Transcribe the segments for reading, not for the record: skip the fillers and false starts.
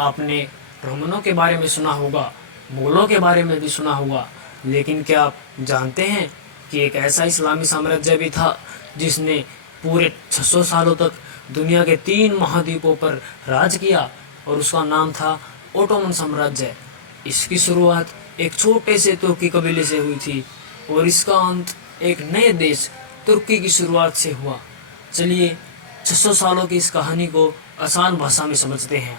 आपने रोमनों के बारे में सुना होगा, मुगलों के बारे में भी सुना होगा, लेकिन क्या आप जानते हैं कि एक ऐसा इस्लामी साम्राज्य भी था जिसने पूरे 600 सालों तक दुनिया के 3 महाद्वीपों पर राज किया, और उसका नाम था ओटोमन साम्राज्य। इसकी शुरुआत एक छोटे से तुर्की कबीले से हुई थी और इसका अंत एक नए देश तुर्की की शुरुआत से हुआ। चलिए 600 सालों की इस कहानी को आसान भाषा में समझते हैं।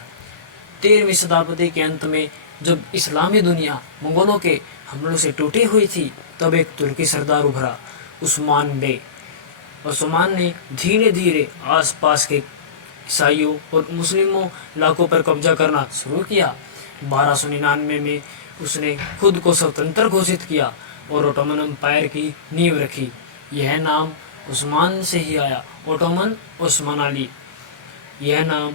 13वीं शताब्दी के अंत में जब इस्लामी दुनिया मुगलों के हमलों से टूटी हुई थी, तब एक तुर्की सरदार उभरा, उस्मान बे। उस्मान ने धीरे धीरे आसपास के ईसाइयों और मुस्लिमों इलाकों पर कब्जा करना शुरू किया। 1299 में उसने खुद को स्वतंत्र घोषित किया और ओटोमन एम्पायर की नींव रखी। यह नाम उस्मान से ही आया, ओटोमन उस्मान अली। यह नाम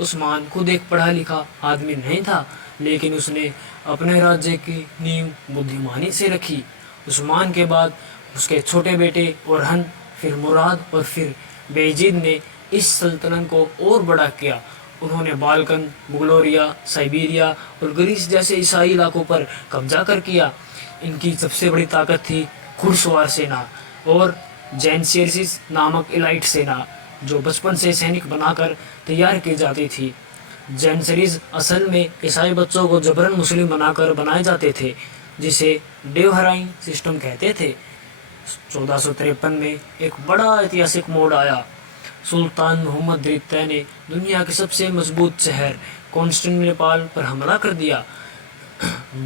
उस्मान खुद एक पढ़ा लिखा आदमी नहीं था, लेकिन उसने अपने राज्य की नींव बुद्धिमानी से रखी। उस्मान के बाद उसके छोटे बेटे ओरहन, फिर मुराद और फिर बेयजीद ने इस सल्तनत को और बड़ा किया। उन्होंने बाल्कन, बुल्गारिया, साइबेरिया और ग्रीस जैसे ईसाई इलाकों पर कब्जा कर किया। इनकी सबसे बड़ी ताकत थी घुड़सवार सेना और जैनसियर्सिस नामक इलाइट सेना, जो बचपन से सैनिक बनाकर तैयार की जाती थी। जैनसरीज असल में ईसाई बच्चों को जबरन मुस्लिम बनाकर बनाए जाते थे, जिसे डेवहराइन सिस्टम कहते थे। 1453 में एक बड़ा ऐतिहासिक मोड़ आया। सुल्तान मोहम्मद द्वितीय ने दुनिया के सबसे मजबूत शहर कॉन्स्टेंटिनोपल पर हमला कर दिया।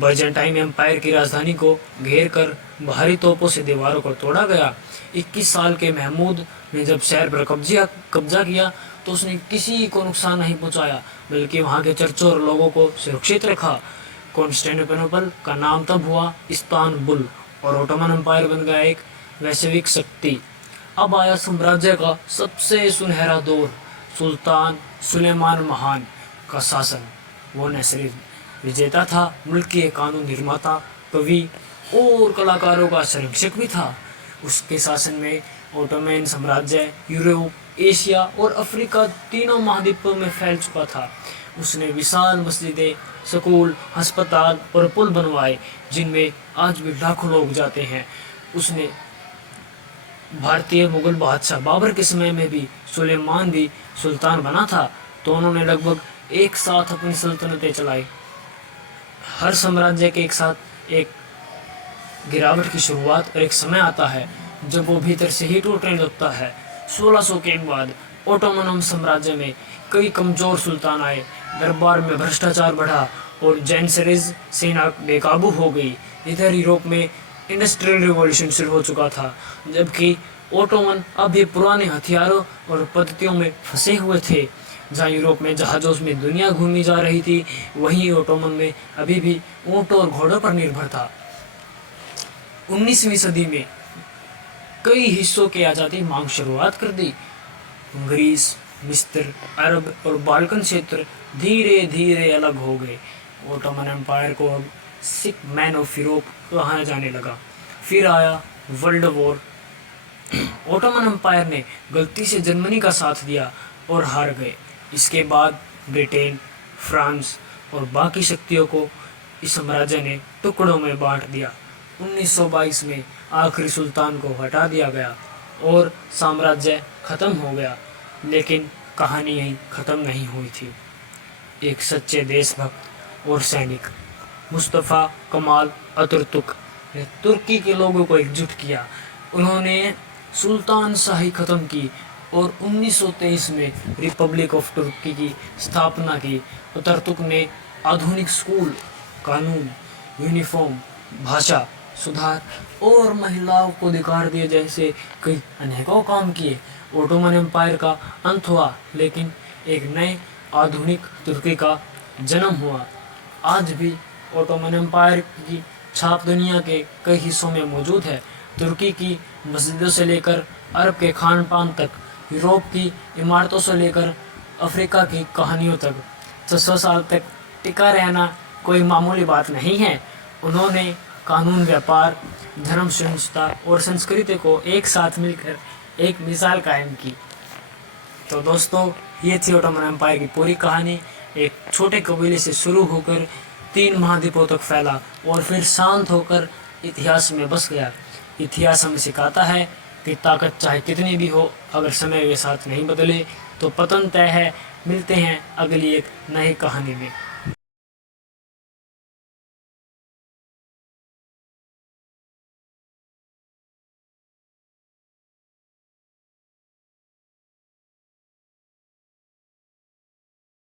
बाइजेंटाइन एम्पायर की राजधानी को घेर कर भारी तोपों से दीवारों को तोड़ा गया। 21 साल के महमूद ने जब शहर पर कब्जा किया तो उसने किसी को नुकसान नहीं पहुंचाया, बल्कि वहां के चर्चों और लोगों को सुरक्षित रखा। कॉन्स्टेंटिनोपल का नाम तब हुआ इस्तानबुल और ओटोमन एम्पायर बन गया एक वैश्विक शक्ति। अब आया साम्राज्य का सबसे सुनहरा दौर, सुल्तान सुलेमान महान का शासन। वो न सिर्फ विजेता था, बल्कि एक कानून निर्माता, कवि और कलाकारों का संरक्षक भी था। उसके शासन में ओटोमन साम्राज्य यूरोप, एशिया और अफ्रीका तीनों महाद्वीपों में फैल चुका था। उसने विशाल मस्जिदें, स्कूल, अस्पताल और पुल बनवाए, जिनमें आज भी लाखों लोग जाते हैं। उसने भारतीय मुगल बादशाह बाबर के समय में भी सुलेमान भी सुल्तान बना था, तो उन्होंने लगभग एक साथ अपनी सल्तनतें चलाई। हर साम्राज्य के एक साथ एक गिरावट की शुरुआत और एक समय आता है जब वो भीतर से ही टूटने लगता है। 1600 के बाद ओटोमन साम्राज्य में कई कमजोर सुल्तान आए, दरबार में भ्रष्टाचार बढ़ा और जैनसरीज सेना बेकाबू हो गई। इधर यूरोप में इंडस्ट्रियल रिवॉल्यूशन शुरू हो चुका था, जबकि ओटोमन अभी पुराने हथियारों और पद्धतियों में फंसे हुए थे। जहाँ यूरोप में जहाज़ों में दुनिया घूमी जा रही थी, वहीं ओटोमन में अभी भी ऊँटों और घोड़ों पर निर्भर था। 19वीं सदी में कई हिस्सों की आज़ादी मांग शुरुआत कर दी। ग्रीस, मिस्र, अरब और बाल्कन क्षेत्र धीरे धीरे अलग हो गए। ओटोमन एम्पायर को अब सिक मैन ऑफ यूरोप कहा जाने लगा। फिर आया वर्ल्ड वॉर। ओटोमन एम्पायर ने गलती से जर्मनी का साथ दिया और हार गए। इसके बाद ब्रिटेन, फ्रांस और बाकी शक्तियों को इस साम्राज्य ने टुकड़ों में बांट दिया। 1922 में आखिरी सुल्तान को हटा दिया गया और साम्राज्य खत्म हो गया। लेकिन कहानी यहीं खत्म नहीं हुई थी। एक सच्चे देशभक्त और सैनिक, मुस्तफ़ा कमाल अतातुर्क ने तुर्की के लोगों को एकजुट किया। उन्होंने सुल्तान शाही खत्म की और 1923 में रिपब्लिक ऑफ तुर्की की स्थापना की। अतातुर्क ने आधुनिक स्कूल, कानून, यूनिफॉर्म, भाषा सुधार और महिलाओं को अधिकार दिए जैसे कई अनेकों काम किए। ओटोमन एम्पायर का अंत हुआ, लेकिन एक नए आधुनिक तुर्की का जन्म हुआ। आज भी ओटोमन एम्पायर की छाप दुनिया के कई हिस्सों में मौजूद है। तुर्की की मस्जिदों से लेकर अरब के खान पान तक, यूरोप की इमारतों से लेकर अफ्रीका की कहानियों तक 600 साल तक टिका रहना कोई मामूली बात नहीं है। उन्होंने कानून, व्यापार, धर्म सहिष्णुता और संस्कृति को एक साथ मिलकर एक मिसाल कायम की। तो दोस्तों, ये थी ऑटोमन एम्पायर की पूरी कहानी। एक छोटे कबीले से शुरू होकर 3 महाद्वीपों तक फैला और फिर शांत होकर इतिहास में बस गया। इतिहास हमें सिखाता है कि ताकत चाहे कितनी भी हो, अगर समय के साथ नहीं बदले तो पतन तय है। मिलते हैं अगली एक नई कहानी में।